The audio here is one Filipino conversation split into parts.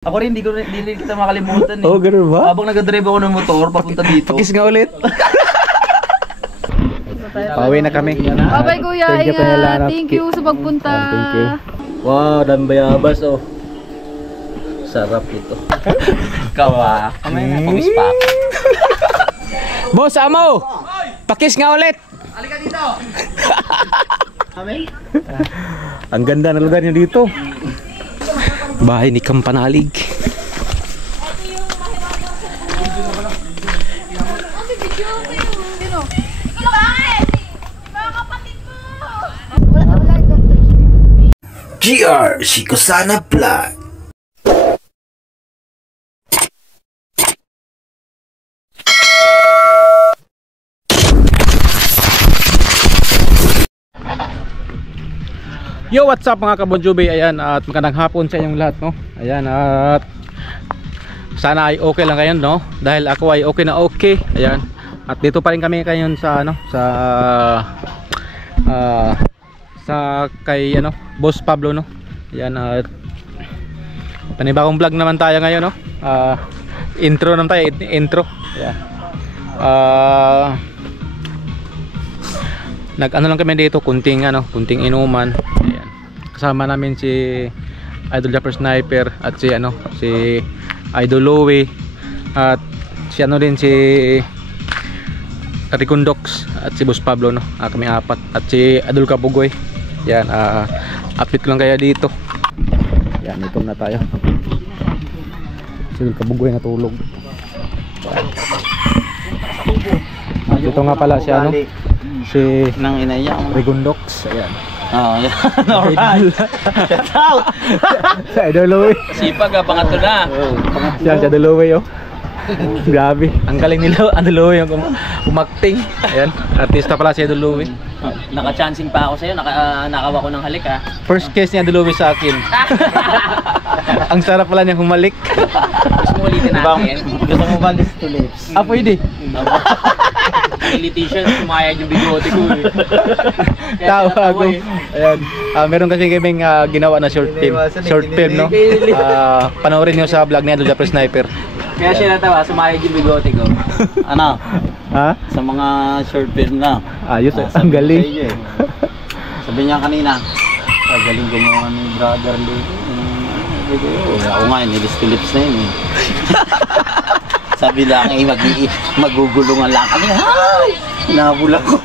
Ako rin, hindi rin kita makalimutan eh. Oh, ganun ba? Habang nag-drive ako ng motor, papunta dito. Pakis nga ulit. Pauwi na kami. Bye-bye Kuya, ingat. Thank you sa pagpunta. Thank you. Wow, dan bayabas oh. Sarap ito. Kawa. Kamay na pumispak. Boss, amo! Pakis nga ulit! Halika dito! Amen? Ang ganda ng lugar niyo dito. Bahay ni Kampanalig. GR Shikosana Vlog. Yo, what's up mga kabonjubi? Ayan, at magandang hapon sa inyong lahat, no? Ayan, at sana ay okay lang kayo, no? Dahil ako ay okay na okay. Ayan. At dito pa rin kami ngayon sa ano, sa kay ano, Boss Pablo, no? Ayan, at panibagong vlog naman tayo ngayon, no? Intro naman tayo, intro. Ayan. Nag-ano lang kami dito, kunting inuman. Ayan. Kasama namin si Idol Japper Sniper at si Idol Louie at si si Ricondox at si Boss Pablo, no? Kami apat at si Idol Kabugoy. Yan, update lang kaya dito. Yan, ito na tayo. Si Idol Kabugoy natulog. Dito nga pala si Nang ina niya. Ricondox. Ayan. Oh, yan. Alright. Shout out. Si Idol Louie. Sipag ah, pangatlo na. Siya, si Idol Louie, oh. Grabe, ang galing nila, Idol Louie yung umakting. Ayan, artista pala si Idol Louie. Naka-chancing pa ako sa'yo, nakawa ko ng halik ah. First case ni Idol Louie sa akin. Ang sarap pala niya humalik. Gusto mo ulitin natin? Gusto mo ba lips to lips? Pwede. Leticia, sumayag yung bigote ko eh. Tawa ako. Ayan, meron kasi kaming ginawa na short film, no? Panoorin nyo sa vlog ni Idol Japper Sniper. Kaya siya natawa, sumayag yung bigote ko. Ano? Ha? Sa mga short film na. Ayos, ang galing. Sabi niya kanina, galing gumawa ni brother Luke. Ako nga, nilis to lips na yun eh. Sabi lang eh, magugulungan lang kami. Hay! Hinabol ako.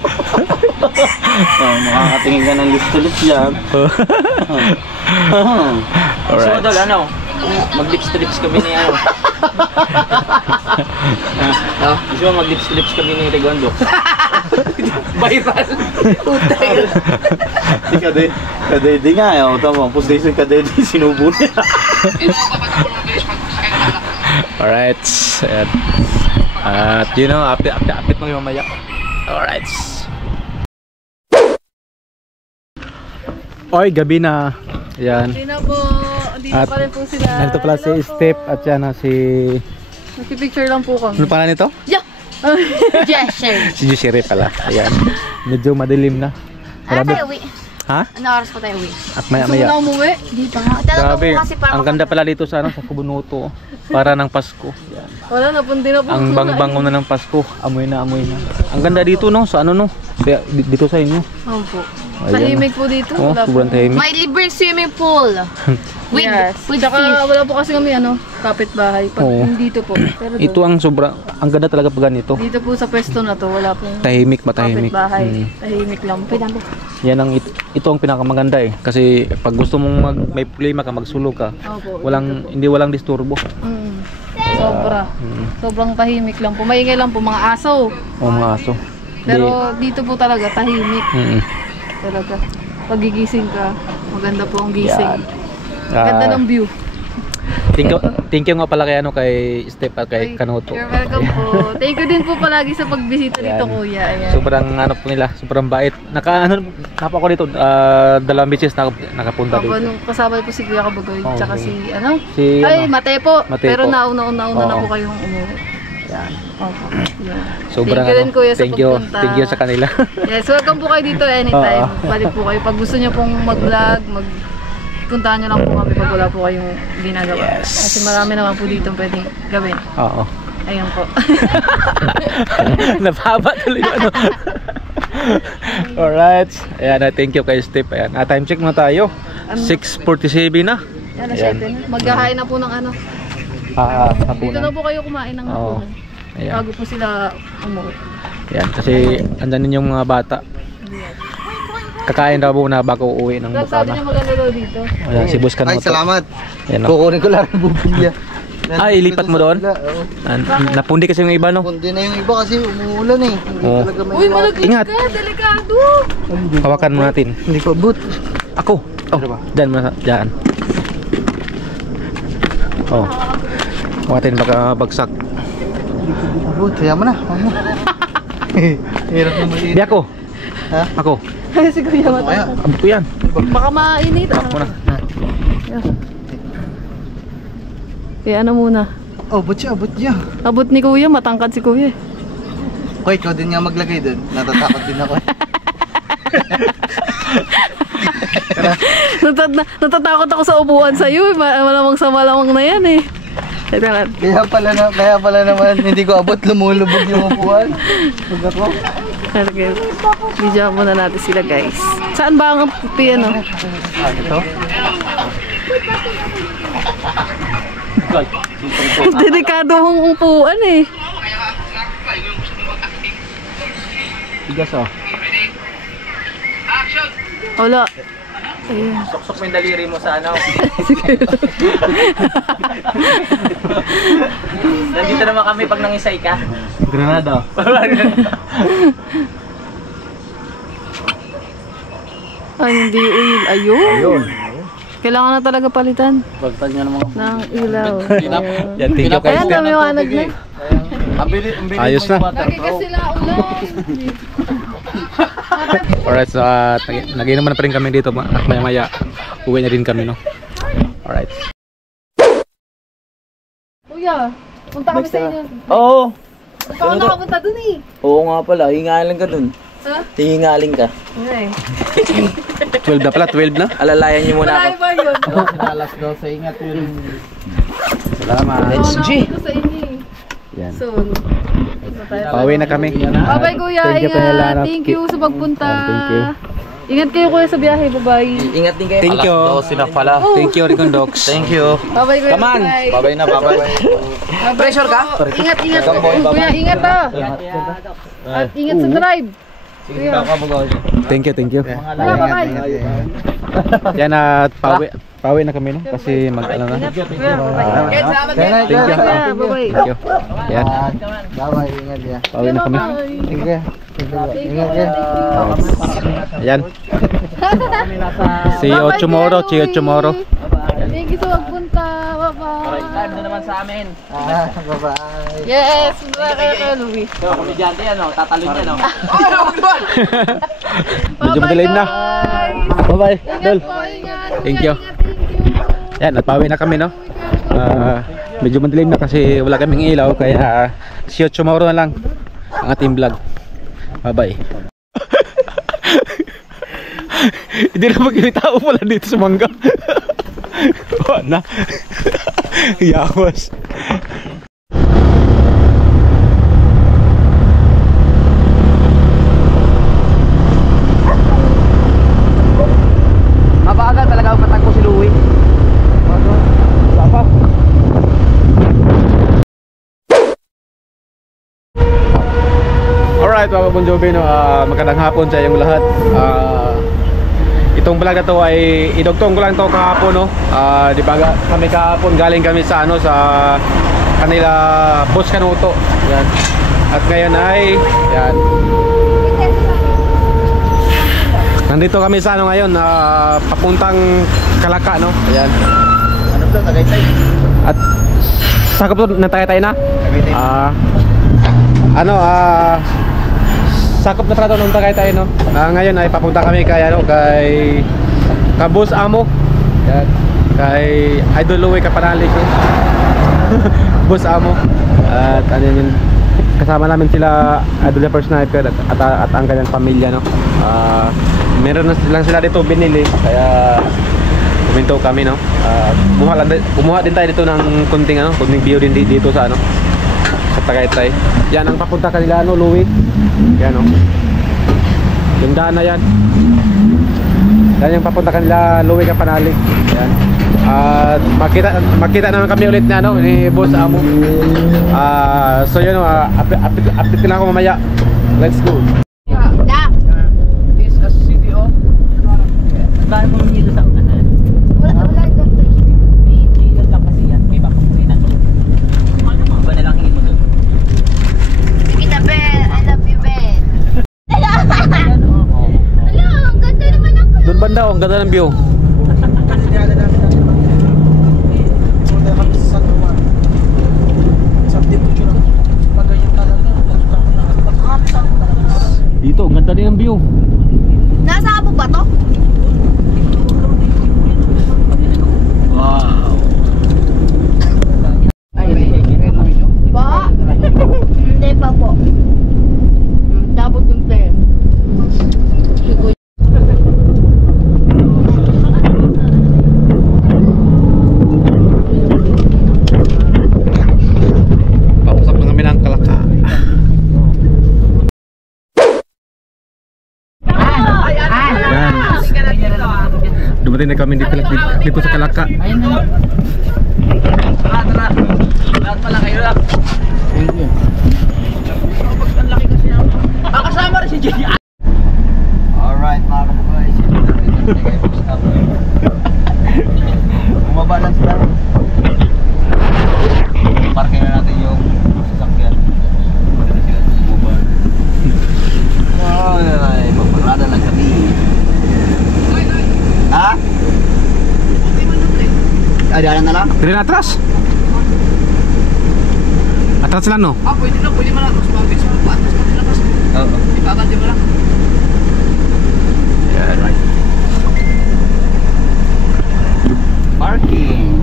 Makakatingin ka ng lips to lips yan. Alright. So, ano? Mag-lips to lips kami ni ano. Gusto mo mag-lips to lips kami ni Regondo. Viral. Utay. Si Kadede nga eh. Tama, postation Kadede sinubo niya. Alright. At you know, update mo yung mamaya. Alright. Oy, gabi na. Ayan. Hindi na po. Dito At pa rin po sila. nandito pala si Step at yan si... Nagpipicture lang po kami. Ano pala nito? Yeah! Jesher! Si Jushire pala. Ayan. Medyo madilim na. Ano tayo uwi? Ha? Ano oras pa tayo uwi? At maya Gusto mo maya. na umuwi? Di pa nga. Grabe. Kasi Ang ganda pala dito sa sa Kubunuto. Para ng Pasko. Yan. Wala, napunti na po. Ang bang-bango na ng Pasko. Amoy na, amoy na. Ang ganda dito, no? Sa ano, no? Dito sa inyo. Opo. Ayan. Tahimik po dito. Oh, Wala po. sobrang tahimik. may libreng swimming pool. With, Yes. with Tsaka fish. wala po kasi kami kapitbahay. Pag Oo. dito po. Pero Ito ang sobrang, ang ganda talaga pag ganito. dito po sa pwesto na to, wala pong Tahimik, matahimik. kapitbahay. Tahimik lang po. Yan ang, ito ang pinakamaganda eh. Kasi pag gusto mong may problema ka, magsulog ka, Opo. hindi walang disturbo. Sobra. Sobrang tahimik lang po. Maingay lang po mga aso. O mga aso. Pero dito po talaga tahimik. Talaga. Pagigising ka, maganda po ang gising. Ganda ng view. Thank you nga pala kay Step at kay Kanuto. You're welcome po. Thank you din po palagi sa pagbisita dito, kuya. Ayan. Sobrang po nila, sobrang bait. Napa ako dito, dalawang beaches na nakapunta dito. Nung kasabay po si Kuya Kabugoy, Oo. tsaka si Mate po. Mate Pero po. nauna na Oo. po kayong umuwi. Yan. Opo. Yan. Sobrang Thank you din, kuya, sa thank you pagpunta. Thank you sa kanila. Yes, welcome po kayo dito anytime. Oo. Balik po kayo. Pag gusto niyo pong mag-vlog, puntahan nyo lang po kami pag wala po kayong ginagawa. Yes. Kasi marami naman po dito pwedeng gawin. Oo. Ayun po. Napaba tuloy yung ano. Alright. Ayan, thank you kay Steve. Ayan, time check muna tayo. 6:47 na. Yan, 7 na. Maghahain na po ng ano. Dito na Hapunan. po kayo kumain ng Oo. hapunan. Ayan. Bago po sila umuwi. Ayan, kasi andyan din yung mga bata. Kakain daw muna bago uuwi ng Sabi Bukana. niya maganda daw dito. Ayan, si Boss Kanoto. Ay, salamat. Ayan, no? Kukunin ko lang ang bubulya. Ay, ilipat mo doon? Napundi kasi yung iba, no? Kundi na yung iba kasi umuulan eh. Hindi Oo. talaga may Uy, malaglag Ingat. ka! Delikado! Hawakan mo natin. Hindi ko boot. Ako. Oh, dyan mo. Dyan. Oh. Hawakan baka bagsak. Boot, kaya mo na. Hirap na maliit. Di ako. Ha? Ako. Ay, si Kuya Ano kaya? mata. Abot ko yan. Baka mainit. Ako na. Kaya ano muna. Oh, boot siya, boot niya. Abot ni Kuya, matangkad si Kuya. Wait, ikaw din nga maglagay dun. Natatakot din ako. Natatakot ako sa upuan sa'yo. Malamang sa malamang na yan eh. Ito na. Kaya pala naman hindi ko abot, lumulubog yung upuan. Pag ako. Okay. Video muna natin sila guys. Saan ba ang piano? Ito? Delikado ang upuan eh. Bigas, oh. Wala. Ayun. Sok-sok mo yung daliri mo sa ano. Nandito naman kami pag nangisay ka. Granada. Ay, hindi oil. Ayun. Kailangan na talaga palitan Pagtan niya naman. ng ilaw. Yan, thank you kay Ayan, Steve. lumiwanag na. Ang bilis Ayos na. Lagi kasi sila ulan. Alright, so nag-inuman na pa rin kami dito. At maya-maya, uwi na rin kami, no? Alright. Kuya, punta kami sa inyo. Oo. Saan ka nakapunta dun eh? Oo nga pala, hingaling ka dun. Ha? Hingaling ka. Okay. 12 na pala, 12 na. Alalayan niyo muna ako. Malayo ba yun? Alas 12, ingat yun. Salamat. SG! Sa inyo eh. Yan. Soon. Pauwi na kami. Bye-bye kuya, Thank you, ingat. Penelana. Thank you sa pagpunta. Thank you. Ingat kayo kuya sa biyahe, bye-bye. Ingat din kayo. Thank you. Alas 12 na pala. Thank you, Ricondox. Thank you. Bye-bye kuya. Come on. bye. Bye-bye na, bye-bye. Pressure ka? Ingat, ingat. Kuya, ingat ah. At ingat sa drive. Kuya. Thank you, thank you. Kuya, bye-bye. Yan at pauwi na kami, no? Kasi mag-ano na. Ingat, kuya, bye-bye. Thank you. Kuya, bye-bye. Thank you. Yan, Bye-bye, ingat ya. pauwi na kami. Bye-bye. Thank you. Ingat ya. Ayan. See you tomorrow. See you tomorrow. Thank you sa pagpunta. Bye-bye. Bye-bye. Yes, wala kayo kay Louie. Komedyante yan, no? Tatalon yan, no? Medyo madilim na. guys. Bye-bye. Ingat Dol. po, ingat. Thank Kuya, you. ingat, thank you. Yan, at pauwi na kami, no? Medyo madilim na kasi wala kaming ilaw. Kaya see you tomorrow na lang ang ating vlog. Bye-bye. Hindi na magiging tao pala dito sa mangga. Wala na. Yawas. Mabagal talaga ang patag ko si Louie. Apa? Alright mga Bon Jovi, no? Magandang hapon sa inyong lahat. Itong vlog na to ay idugtong ko lang to kahapon, no? Di ba kami kahapon galing kami sa ano, sa kanila Boss Kanoto. Yan. At ngayon ay yan. Nandito kami sa ano ngayon, papuntang Kalaka, no? Ayan. Ano to, Tagaytay? At sakop to ng Tagaytay na? Tagaytay. Sakop na pala to ng Tagaytay, no? Ngayon ay papunta kami kay ano, kay Boss Amo. Yan. Kay Idol Louie Kapanalik, no? Boss Amo. At ano yun, kasama namin sila Idol First Sniper at ang kanyang pamilya, no? Meron na lang sila dito binili, kaya Minto kami, no. Kumuha din tayo dito ng kunting view din dito sa sa Tagaytay. Yan ang papunta kanila Louie. Yan yung daan na yan. Yan yung papunta kanila Louie Kapanalig. Yan. At makita naman kami ulit na ni Boss Amo. So yun, update ko na ako mamaya. Let's go. This is a city of... Dahil mo nito sa kanan. Wala doon. May deal lang kasi yan. May papapulinan. Iba na lang hingin mo doon. Kita, Ben. I love you, Ben. Hello, ang ganda naman ako. Doon banda, ang ganda ng view. Dito, ang ganda din ang view. Nasa abo ba to? Wow. Ba? Hindi pa po. Tapos yung tayo. Papasok na kami ng Kalaka. Dumating na kami dito sa Kalaka. Ayun na lang. Tara. Lahat pala kayo lang. Ang laki kasi yan. Kasama rin si Jay. Alright mga kabuhay. Sino natin yung tagay stop. Bumabalance lang. Parking na natin yung sasakyan. Madali sila bumabalance. Ay, magparada lang kami. Ha? Daanan na lang? Pwede na atras. Atras lang, no? Pwede mo lang. Mas mabit sa mga patas. Oo. Ipapati mo lang. Yeah, right. Parking.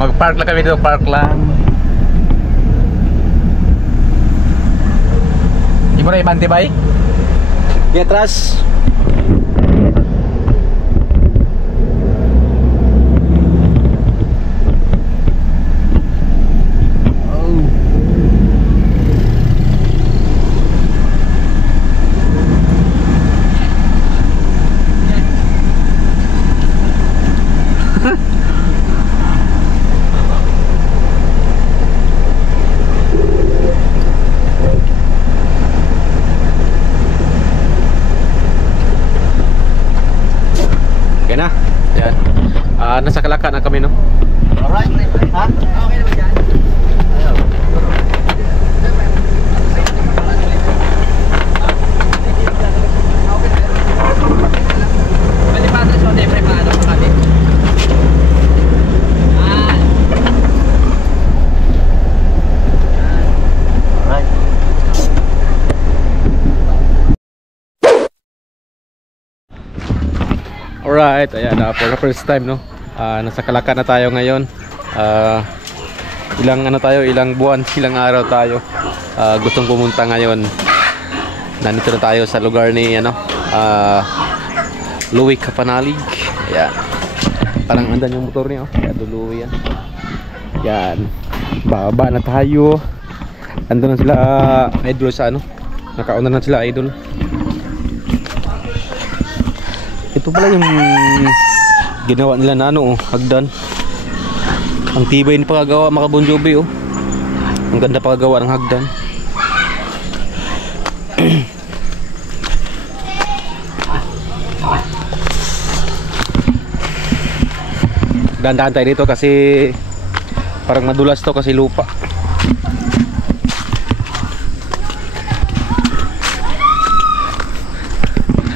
Mag-park lang kami dito, park lang. Di mo na imantibay? Di atras. Na. Yan. Nasa Kalaka na kami, no? Alright. Ha? Okay na ba dyan? Alright, ayan, for the first time, no? Nasa Kalaka na tayo ngayon. Ilang buwan, ilang araw tayo. Gustong pumunta ngayon. Nandito na tayo sa lugar ni Louie Kapanalig. Ayan. Parang andan yung motor niya, Kaya Louie yan. Yan. Baba na tayo. Andun na sila idol sa nakauna na sila idol. Ito pala yung ginawa nila na hagdan. Ang tibay ni pagagawa mga Bon Jovi, Ang ganda pagagawa ng hagdan. Dahan-dahan tayo dito kasi parang madulas to kasi lupa.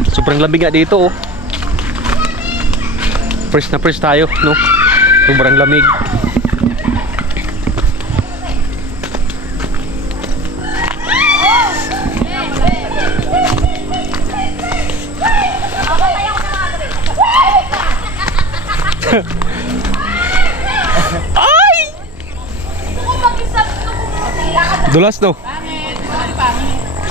Sobrang lamig nga dito, Fresh na fresh tayo, no? Sobrang lamig. Ay! Dulas, no?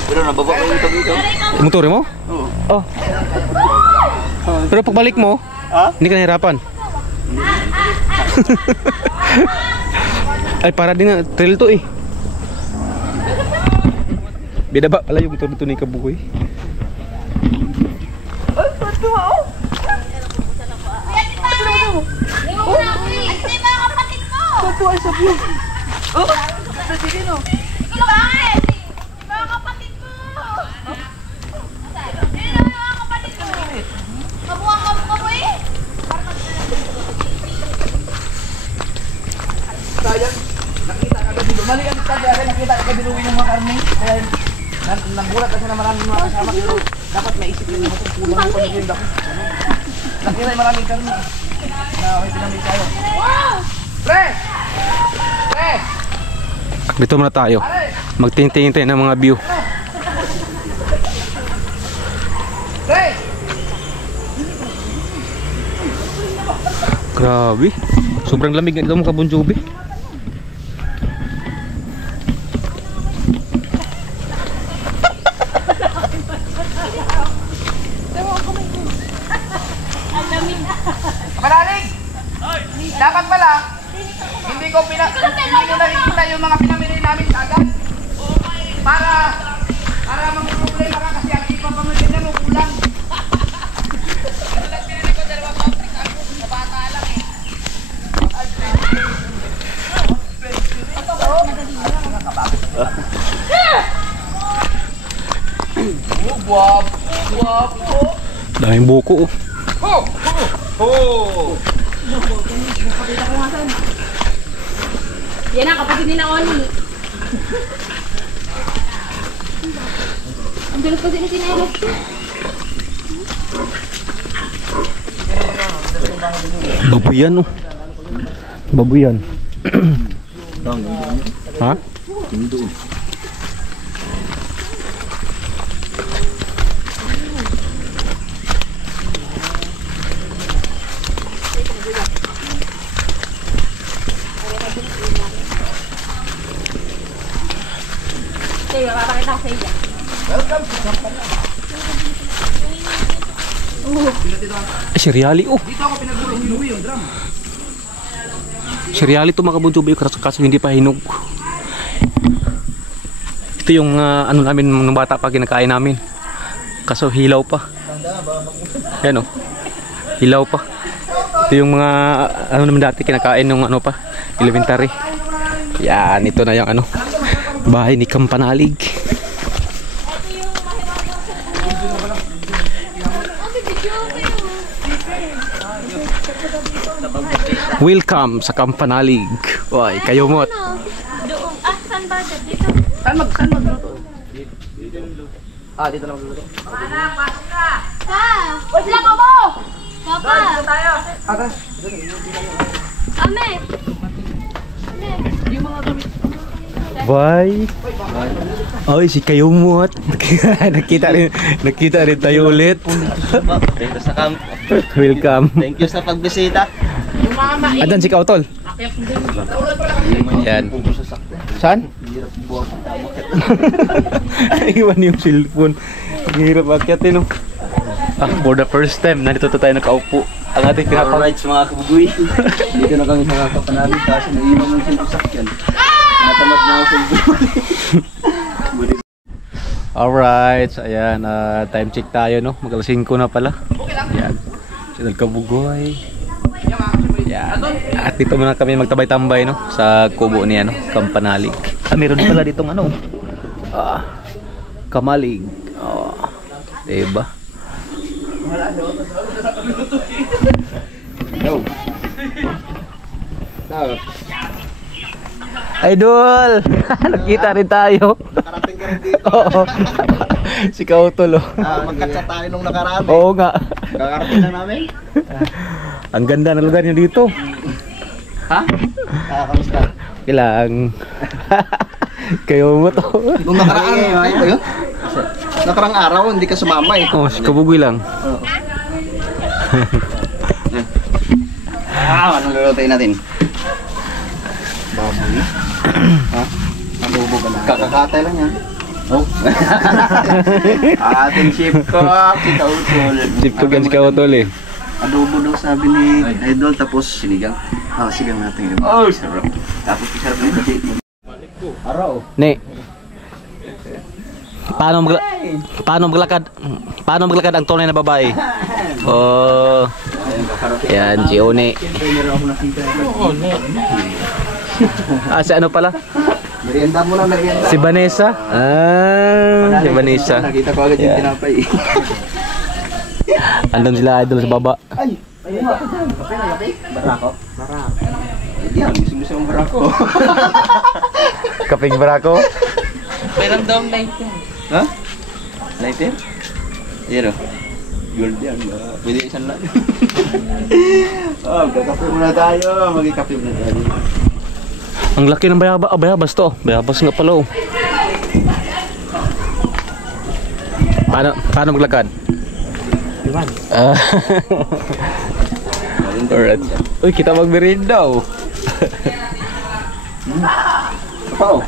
Pero nababa ko dito. Motor mo? Oo. Oh. Pero pagbalik mo, Hindi ka nahirapan? Ay, para din nga, trail to eh. Bida ba pala yung motor dito ni Kabugoy? Nakita ka binuwi ng mga karne. Dahil nagulat kasi na maraming mga kasama. Pero dapat maisip nyo na itong kulang ng panigin. Nakita yung maraming karne. Na may pinamig tayo. Pre! Pre! Dito muna tayo. Magtingin-tingin tayo ng mga view. Pre! Grabe. Sobrang lamig nga dito mga Bon Jovi. Kapanalig! Dapat pala, hindi ko nakikita yung mga pinamili namin agad. Para mag-problema ka kasi ang iba pamilya na mo kulang. Pinili ko 2 paprika ako, mabata lang eh. Guwapo. Daming buko oh. Yan ang kapatid ni Naoni. Ang bilis kasi ni Sinelos. Babuyan oh. Babuyan. Ha? Sige, papakita ko sa iyo. Ay, si Riali oh. Dito ako pinag-uwi yung drum. Si Riali to mga Bon Jovi kaso hindi pa hinog. Ito yung ano namin nung bata pa kinakain namin. Kaso hilaw pa. Yan oh. Hilaw pa. Ito yung mga ano naman dati kinakain nung ano pa, elementary. Yan, ito na yung ano, bahay ni Kampanalig. Welcome sa Kampanalig. Oy, kayo mot. Doon. Saan ba? Dito. Saan magluto? Dito na magluto. Pa! Uy, sila po mo! Papa! Tayo! Ame! Bye. Oy, si kayo mot. nakita rin tayo ulit. Dito sa camp. Welcome. Thank you sa pagbisita. Adan si Kautol. Yan. Saan? Iwan yung cellphone. Ang hirap akyatin, no? For the first time, nandito tayo nakaupo. Ang ating Alright mga kabugoy. Dito na kami sa Kampanalig kasi naiiwan mo yung sasakyan. Natamad na ako sa buhay. Alright, so ayan, time check tayo, no? Mag-alas 5 na pala. Ayan, Channel Kabugoy. Ayan, at dito muna kami magtabay-tambay, no? Sa kubo ni, ano, Kampanalig. Meron pala ditong, ano, Kamalig. Diba? No. Idol! Nakita rin tayo. Nakarating ka rin dito. Oo. Si Kautol, oh. Magkatsa tayo nung nakaraan. Oo nga. Kakarating na namin. Ang ganda ng lugar nyo dito. Ha? Kamusta? Kailang. Kayo mo to. Nung nakaraan, ano ba yun? Nakarang araw, hindi ka sumama eh. Oh, si Kabugoy lang. Anong lulutuin natin? Baboy? Ha? Adobo ka lang. Kakakatay lang yan. Oh. Ating chef ko, si Kautol. Chip ko gan si Kautol eh. Adobo daw sabi ni Idol, tapos sinigang. Sigang natin yun. Oh, sarap. Tapos sarap na ito. Ne. Paano maglakad ang tunay na babae? Oh. Yan, si One. Si ano pala? Merienda mo na, merienda. Si Vanessa. Si Vanessa. Nakita ko agad yung tinapay. Andun sila Idol sa baba. Ay, ayun ako dyan. Kape na, kape? Barako? Barako. Yan, gusto mo barako. Kaping Barako. Meron daw lighter. Ha? Lighter? Yan o. Gold yan. Pwede isang lang. Magkakape muna tayo. Magkakape muna tayo. Ang laki ng bayabas to. Bayabas nga pala oh. Paano maglakad? Alright. Uy, kita magmerienda oh. Pao.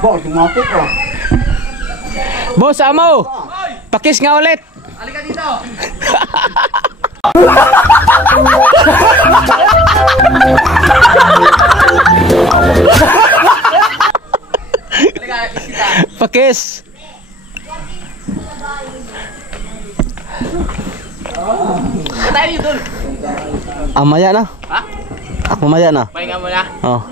Boss, tumatik oh. Boss, amo! Pakis nga ulit! Halika dito! Pakis! Tayo dul! Maya na. Ha? Ako maya na. Pahinga mo na. Oh.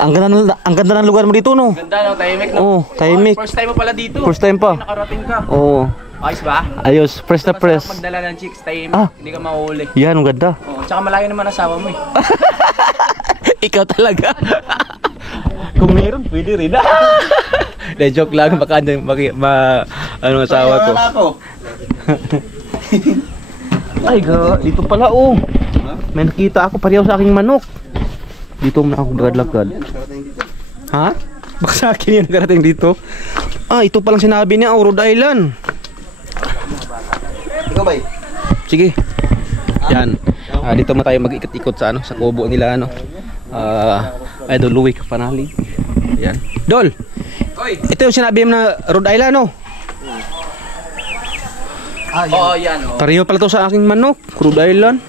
Ang ganda ng lugar mo dito no. Ganda no, tahimik no? Oh, tahimik. First time mo pala dito. First time pa. Nakarating ka. Oo. Ayos ba? Ayos, press na press. Masarap magdala ng chicks, tahimik. Ah. Hindi ka mahuli. Yan, ang ganda. Oo, tsaka malayo naman asawa mo eh. Ikaw talaga. Kung meron, pwede rin. De joke lang, baka ano asawa ko. Ay, dito pala oh. May nakita ako pareho sa aking manok. Dito mo na ako lagad-lagad. Ha? Baka sa akin yung nakarating dito. Ito palang sinabi niya, Rhode Island. Ikaw ba? Sige. Yan. Dito mo tayo mag-ikot-ikot sa sa kubo nila Idol Louie Kapanalig. Yan. Dol. Oy. Ito yung sinabi mo na Rhode Island no. Oo, yan oh. Pareho pala to sa aking manok, Rhode Island.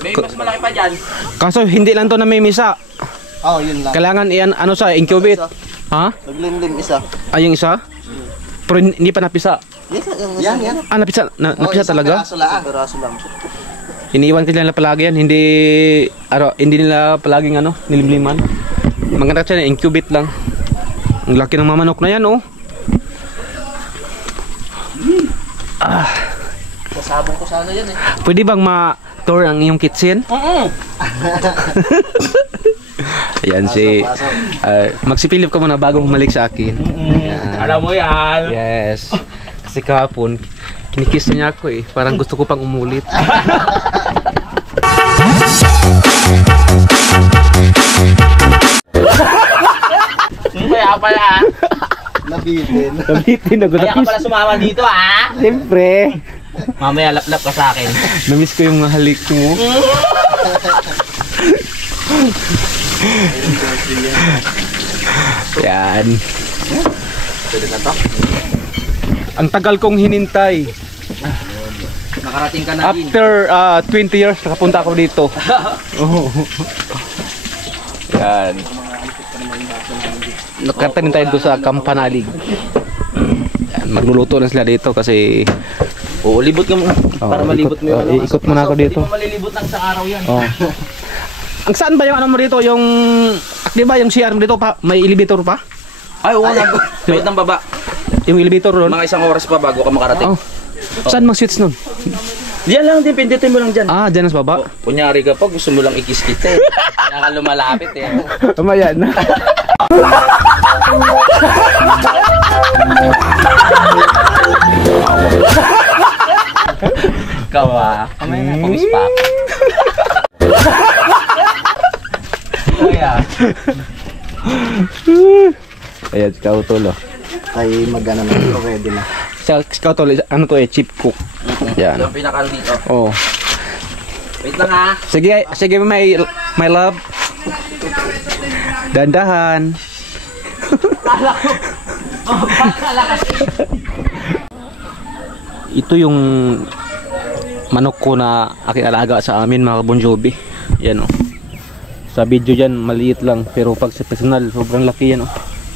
May mas malaki pa dyan. Kaso hindi lang to namimisa. Yun lang. Kailangan iyan incubate. Ha? Naglimlim isa. Yung isa? Pero hindi pa napisa. Yan. Napisa napisa talaga? Peraso lang. Iniiwan nila palagi yan, hindi nila palaging nilimliman. Maganda siya, incubate lang. Ang laki ng mamanok na yan, oh. Sasabong ko sana yan eh. Pwede bang ma-tour ang iyong kitchen? Ayan si magsipilip ka muna bago bumalik sa akin. Alam mo yan. Yes. Kasi kahapon kinikiss niya ako eh. Parang gusto ko pang umulit. Kaya pala ha. Nabitin ako. Kaya ka pala sumama dito ha. Siyempre. Mamaya laplap ka sa akin. Namiss ko yung mga halik mo. Yan. Pwede na to. Ang tagal kong hinintay. Nakarating ka na din. After 20 years, nakapunta ako dito. Yan. Nakarating tayo doon sa Kampanalig. Yan, magluluto na sila dito kasi... Libot ka muna. Para malibot mo yung ikot muna ako dito. Hindi mo malilibot ng sa araw yan. Ang saan ba yung ano mo dito? Yung... Di ba yung CR mo dito pa? May elevator pa? Ay, oo. Wait ng baba. Yung elevator ron? Mga isang oras pa bago ka makarating. Saan mang switch nun? Diyan lang din, pindutin mo lang dyan. Dyan sa baba? Kunyari ka pa, gusto mo lang ikis kita eh. Kaya ka lumalapit eh. Tamayan na. Ikaw kamay na, pumispak. Ayan, si Kautol. Ay, magana na ito, ready na. Si Kautol, ano to cheap cook. Yan. Yung pinakano dito. Oh. Wait lang ha. Sige, my love. Dandahan. Ito yung manok ko na aking alaga sa amin mga Bon Jovi. Yan oh. Sa video dyan maliit lang, pero pag sa personal sobrang laki yan oh.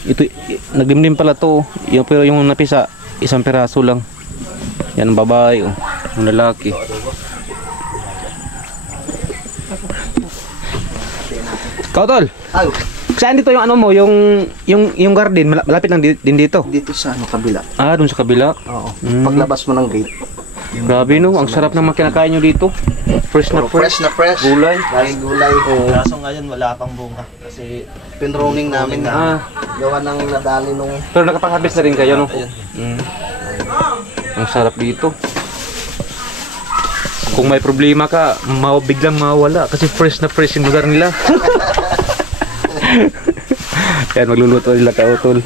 Ito nagdimdim pala to oh. Pero yung napisa isang piraso lang. Yan ang babae oh, yung lalaki. Kautol, saan dito yung ano mo, yung garden, malapit lang din dito? Dito sa kabila. Ah, dun sa kabila? Oo. Paglabas mo ng gate. Grabe no, ang sarap ng kinakain nyo dito. Fresh na fresh. Gulay. Laging gulay. Oo. Kaso ngayon wala pang bunga. Kasi Pinroning namin na Ah, gawa ng nadali nung... pero nakapag-harvest na rin kayo no? Ang sarap dito. Kung may problema ka, biglang mawala kasi fresh na fresh yung lugar nila. Yan, magluluto nila Kautol.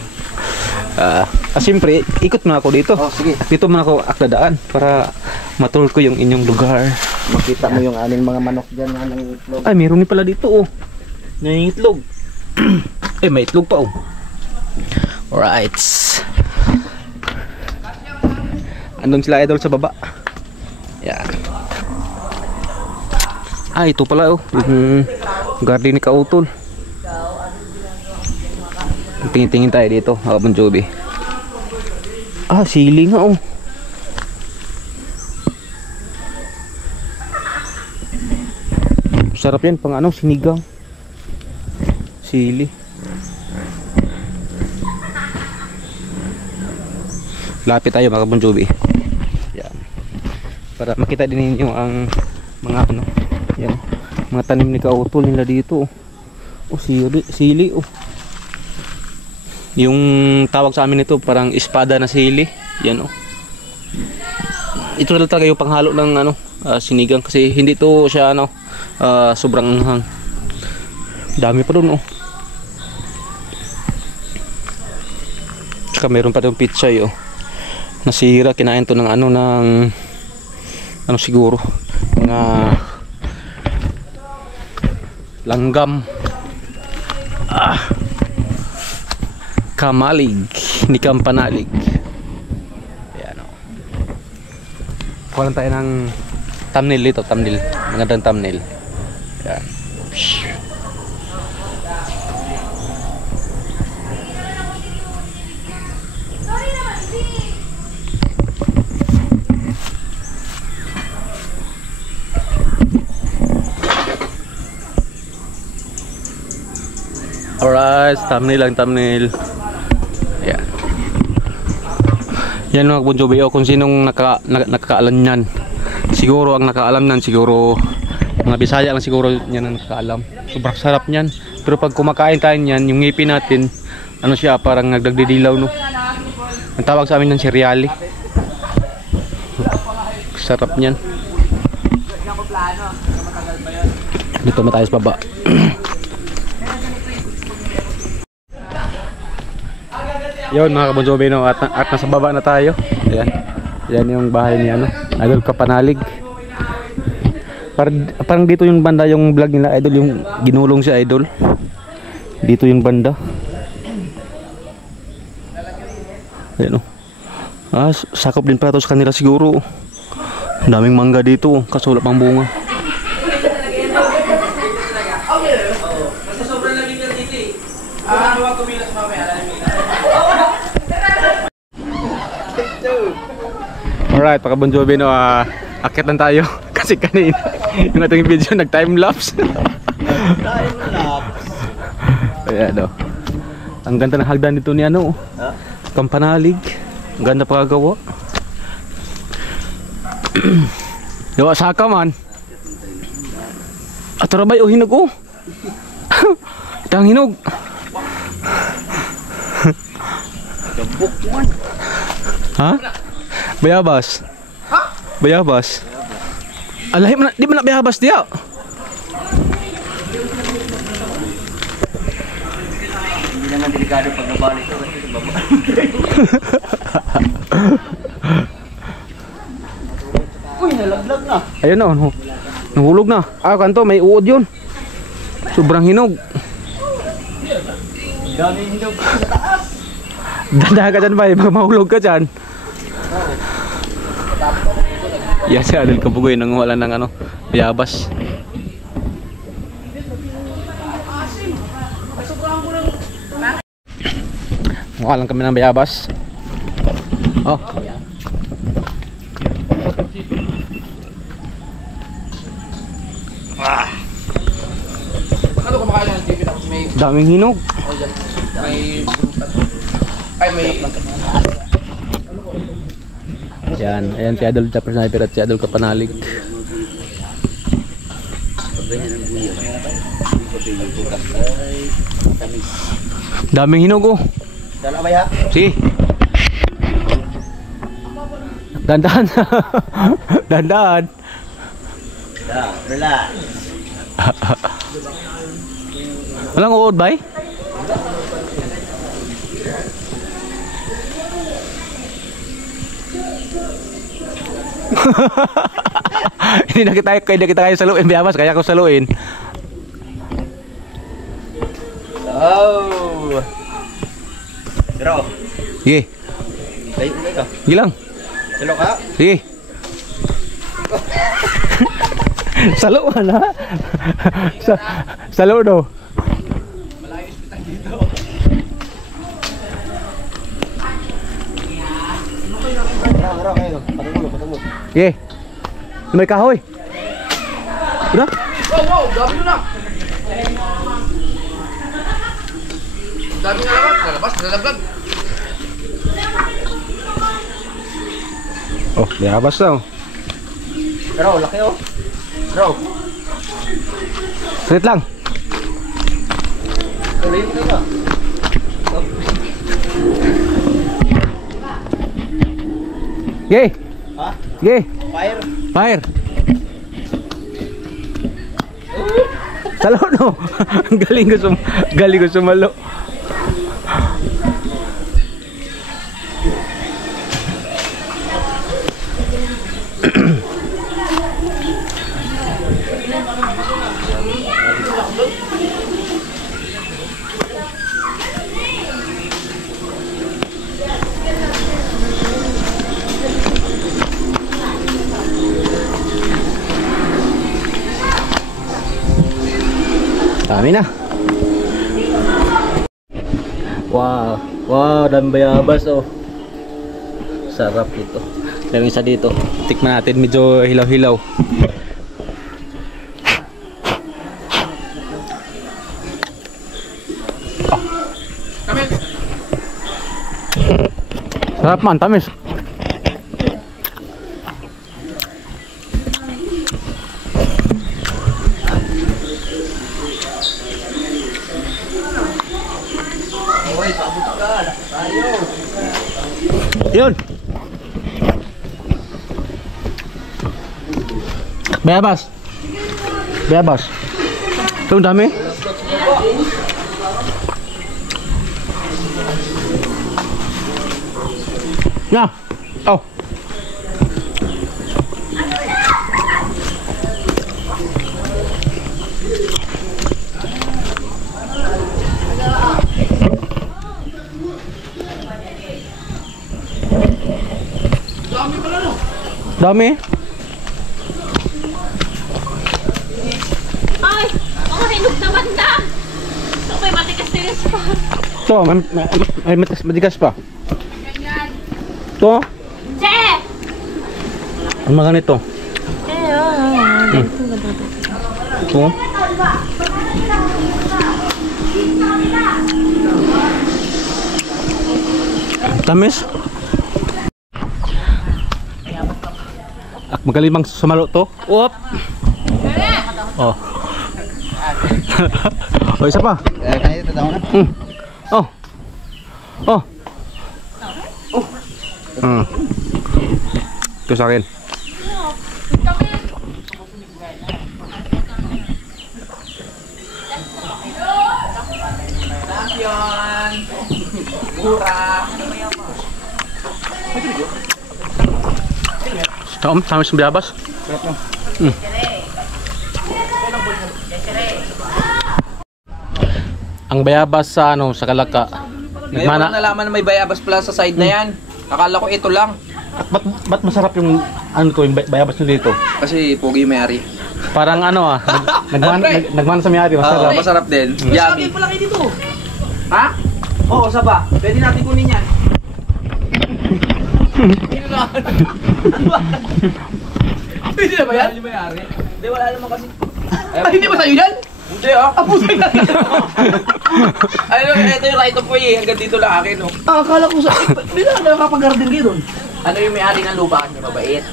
Siyempre, ikot mo ako dito. Oh, sige. Dito mo ako akladaan para matul ko yung inyong lugar. Makita mo yung aming mga manok dyan na ng itlog. Ay, meron din pala dito oh. Yung itlog. May itlog pa oh. Alright. Andun sila idol sa baba. Yan. Ito pala oh. Yung garden ni Kautol. Tingin-tingin tayo dito, mga Bon Jovi. Sili nga oh. Sarap yan pang ano, sinigang. Sili. Lapit tayo mga Bon Jovi. Yan. Para makita din ninyo ang mga ano, yan, mga tanim ni Kautol nila dito. Sili oh. Yung tawag sa amin nito parang espada na sili. Yan oh. Ito na talaga yung panghalo ng ano, sinigang kasi hindi to siya ano, sobrang anghang. Dami pa doon oh. Tsaka meron pa doon pizza oh. Nasira, kinain to ng ano, ng ano siguro, mga langgam. Kamalig ni Kampanalig. Ayan o. Kuha lang tayo ng thumbnail dito, thumbnail. Magandang thumbnail. Ayan. Alright, thumbnail lang, thumbnail. Ayan. Yan mga Bon Jovi, kung sinong nakakaalam yan. Siguro ang nakaalam nan, siguro mga Bisaya lang siguro yan ang nakaalam. Sobrang sarap niyan. Pero pag kumakain tayo niyan, yung ngipin natin, ano siya, parang nagdagdidilaw no. Ang tawag sa amin ng cereali. Sarap niyan. Dito na tayo sa baba. Yun mga Bon Jovi no, at nasa baba na tayo. Ayan. Yan yung bahay ni ano, Idol Kapanalig. Parang dito yung banda yung vlog nila Idol, yung ginulong si Idol. Dito yung banda. Ayan o. Sakop din pala ito sa kanila siguro. Daming mangga dito, kaso wala pang bunga. Alright, pagka Bon Jovi no, akitan tayo kasi kanina yung ating video nag time lapse. Ayan o. Ang ganda ng hagdan dito ni ano, Kampanalig. Ang ganda pagkagawa. Yawa saka man. Atarabay o hinog o. Itang hinog. Ha? Bayabas. Ha? Bayabas. Alay man, di man na bayabas dia. Hindi naman delikado pag nabalik ito kasi sa baba. Uy, nalaglag na. Ayun na, nahulog na. Kanto, may uod yun. Sobrang hinog. Daming hinog sa taas. Dandahan ka dyan ba? Mahulog ka dyan. Yan si Adel Kabugoy nang wala ng ano, bayabas. Mukha lang kami ng bayabas. Oh. Ano kumakain ng TV na? May... Daming hinog. May... Ay, may... Yan, ayan si Adel Chopper Sniper at si Adel Kapanalig. Daming hinog oh. Dala ba ya? Si. Dandan. Dandan. Relax. Walang uod ba eh? Hindi na kita kayo saluin, biyabas kaya ko saluin. Oh. Bro. Sige. Tayo ka. Sige lang. Hello ka? Sige. Saluan ha. Salu do. Bro, kayo. Patungo. Sige. May kahoy. Udah? Wow, dami na! Dami na naman, nalabas. Oh, biyabas daw. Bro, laki oh. Bro. Saglit lang. Tuloy ka. Sige. Ha? Sige. Fire. Fire. Salo no. Galing ko sumalo. Dami na. Wow, dami bayabas oh. Sarap ito. Dami isa dito. Tikman natin, medyo hilaw-hilaw. Sarap man, tamis. Yun. Bayabas. Ito dami. Ya. Oh. Dami. Ay, mga hinog naman na. Ito may matigas-tigas pa. Ito, may matigas pa. Ito. Che! Ang mga ganito. Ito. Tamis. Magaling bang sumalo to? Oop. Oh. Oh, isa pa. Kaya ito daw na. Oh. Oh. Ito sa akin. Taom, sama sa biyabas. Ang bayabas sa ano, sa Kalaka. Ngayon ko nalaman na may bayabas pala sa side na yan. Akala ko ito lang. Ba't masarap yung ano to, yung bayabas nyo dito? Kasi pogi yung may-ari. Parang ano nagmana sa may-ari, masarap. Oo, masarap din. Yummy. Pala kayo dito. Ha? Oo, saba. Pwede natin kunin yan. Pwede na ba yan? Hindi may-ari. Hindi, wala naman kasi. Ay, hindi ba sa'yo yan? Hindi ah. Apusay na rin. Ayun, ito yung right of way. Hanggang dito lang akin. Oh. Akala ko sa... Hindi na nakakapag-garden kayo doon. Ano yung may-ari ng lupa kasi mabait.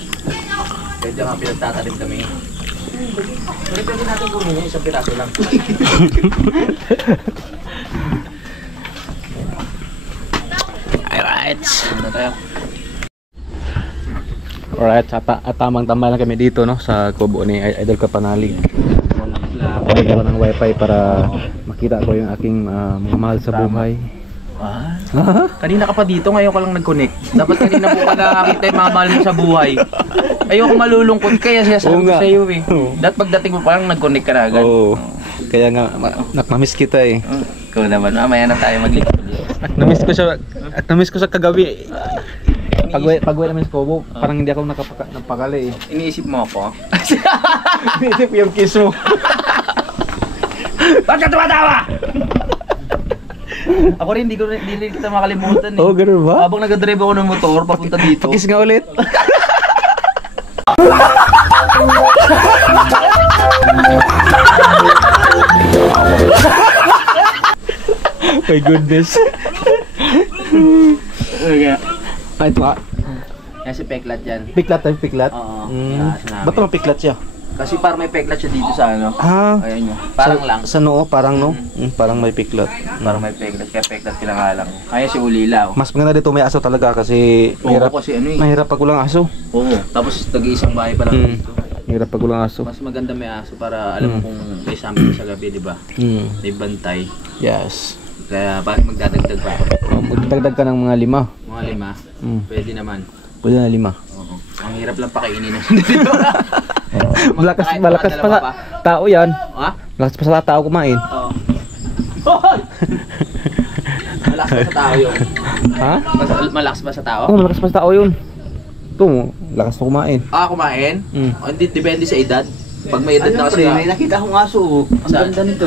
Kaya nga pinagtatanim kami. Pero pwede natin kunin yung isang piraso lang. Alright. Ano tayo? Alright, at tamang tambay lang kami dito no sa kubo ni Idol Kapanalig. Wala ng wifi para makita ko yung aking mga mahal sa buhay. Kanina ka pa dito, ngayon ka lang nag-connect. Dapat kanina po pala nakakita yung mga mahal mo sa buhay. Ayoko malulungkot kaya siya sabi ko sa iyo eh. Dapat pagdating mo pa lang nag-connect ka na agad. Oo. Kaya nga nakamiss kita eh. Ikaw naman, mamaya na tayo mag-link. At namiss ko sa kagabi. Pag-uwi namin sa kubo, parang hindi ako napakali eh. Iniisip mo ako? Iniisip yung kiss mo. Ba't ka tumatawa? Ako rin, hindi rin kita makalimutan eh. Oh, ganun ba? Habang nag-drive ako ng motor, papunta dito. Pakis nga ulit. My goodness. Ay, ito ka. Yan si Peklat yan. Piklat tayo, piklat? Oo. Ba't naman piklat siya? Kasi parang may peklat siya dito sa ano. Ayan nyo. Parang lang. Sa noo, parang no? Parang may piklat. Parang may peklat. Kaya peklat pinangalang. Kaya si Ulila. Mas maganda dito may aso talaga kasi Oo, kasi ano eh. mahirap pag walang aso. Oo. Tapos nag-iisang bahay pa lang dito. Mahirap pag walang aso. Mas maganda may aso para alam mo kung may something sa gabi, di ba? May bantay. Yes. Kaya bakit magdadagdag pa ako? Magdagdag ka ng mga 5. Mga 5. Pwede naman. Pwede na 5. Oo. Ang hirap lang pakainin na dito. Malakas pa sa tao yan. Ha? Malakas pa sa tao kumain. Oo. Malakas pa sa tao yun. Ha? Malakas pa sa tao? Oo, malakas pa sa tao yun. Ito, lakas pa kumain. Kumain? Hindi, depende sa edad. Pag may edad na kasi may nakita akong aso. Ang ganda nito.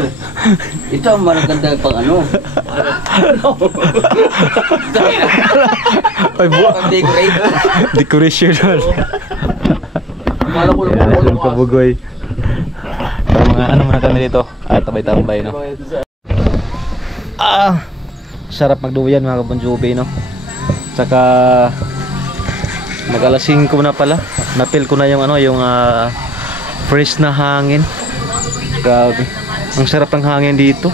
Ito ang maganda pang ano. Ay, buwa. Pag decorate. Decoration. Kala ko lang Ayan, kabugoy. Para mga ano muna kami dito. Tabay-tambay, no? Sarap magduyan mga kabonjobe, no? Saka mag-alas 5 na pala. Napil ko na yung ano, yung fresh na hangin. Grabe. Ang sarap ng hangin dito.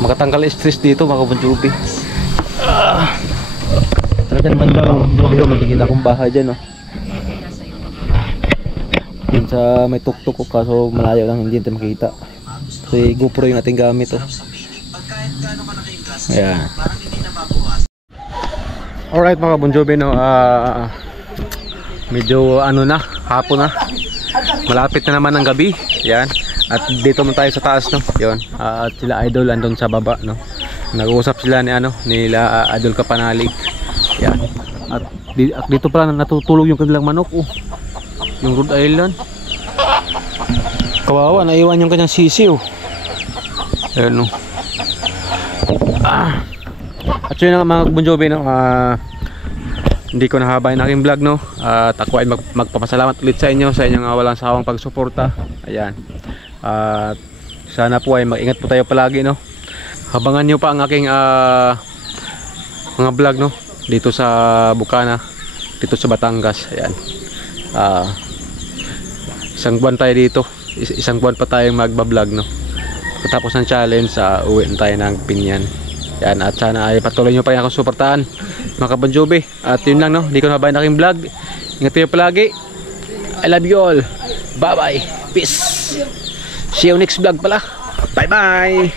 Makatanggal stress dito mga kabonjobe. Talagang banda mga magkikita kong bahay dyan, no? Yun sa may tuktok ko kaso malayo lang hindi natin makita. Kasi GoPro yung ating gamit, oh. Ayan. Alright mga kabonjobe, no? Medyo ano na, hapon na. Malapit na naman ang gabi. Yan. At dito mo tayo sa taas, no? Yun. At sila Idol andun sa baba, no? Nag-uusap sila ni nila Idol Kapanalig. Yan. At dito pala natutulog yung kanilang manok, oh. Yung Rhode Island. Kawawa, naiwan yung kanyang sisiw. Ayan, no? At yun nga mga kabonjobe, no? Hindi ko nahabayin aking vlog, no? At ako ay magpapasalamat ulit sa inyo walang sawang pagsuporta. Ayan. At sana po ay mag-ingat po tayo palagi, no? Habangan nyo pa ang aking mga vlog, no? Dito sa Bukana, dito sa Batangas. Ayan. Isang buwan tayo dito. Isang buwan pa tayong magbablog, no? Pagkatapos ng challenge, uwi na tayo ng Pinyan. Yan, at sana ay patuloy nyo pa rin akong suportahan mga kabonjobe. At yun lang, no? Hindi ko nabayan aking vlog. Ingat kayo palagi. I love you all. Bye bye. Peace. See you next vlog pala. Bye bye.